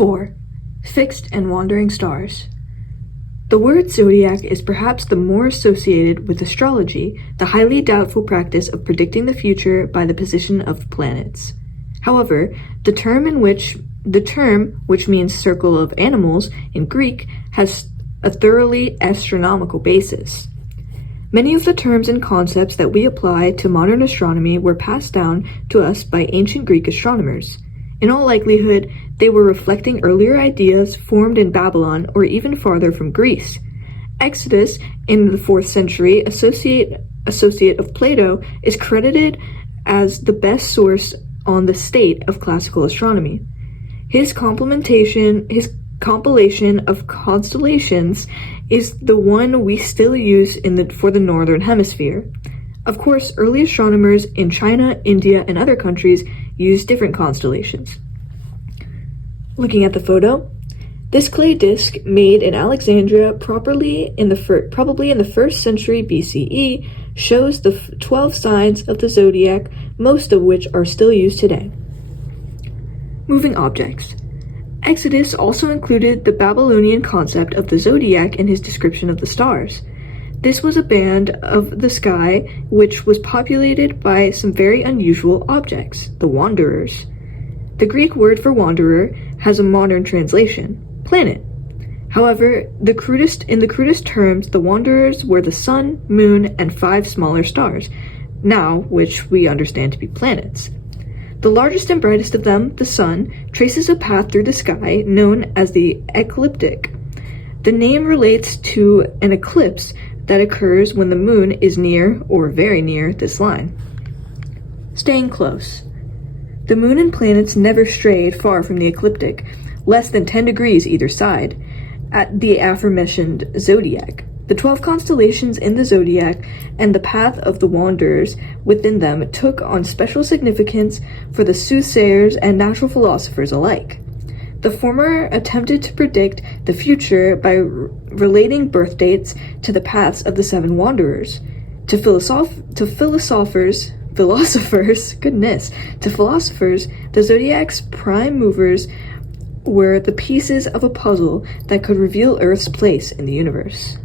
4. Fixed and wandering stars. The word zodiac is perhaps the more associated with astrology, the highly doubtful practice of predicting the future by the position of planets. However, the term, which means circle of animals in Greek, has a thoroughly astronomical basis. Many of the terms and concepts that we apply to modern astronomy were passed down to us by ancient Greek astronomers. In all likelihood, they were reflecting earlier ideas formed in Babylon or even farther from Greece. Eudoxus, in the 4th century, associate of Plato, is credited as the best source on the state of classical astronomy. His compilation of constellations is the one we still use for the Northern Hemisphere. Of course, early astronomers in China, India, and other countries used different constellations. Looking at the photo, this clay disc made in Alexandria probably in the 1st century BCE shows the 12 signs of the zodiac, most of which are still used today. Moving objects. Eudoxus also included the Babylonian concept of the zodiac in his description of the stars. This was a band of the sky which was populated by some very unusual objects, the wanderers. The Greek word for wanderer has a modern translation, planet. However, in the crudest terms, the wanderers were the sun, moon, and 5 smaller stars, now which we understand to be planets. The largest and brightest of them, the sun, traces a path through the sky known as the ecliptic. The name relates to an eclipse that occurs when the moon is near or very near this line. Staying close. The moon and planets never strayed far from the ecliptic, less than 10 degrees either side, at the aforementioned zodiac. The 12 constellations in the zodiac and the path of the wanderers within them took on special significance for the soothsayers and natural philosophers alike. The former attempted to predict the future by relating birth dates to the paths of the 7 wanderers. To philosophers, the zodiac's prime movers were the pieces of a puzzle that could reveal Earth's place in the universe.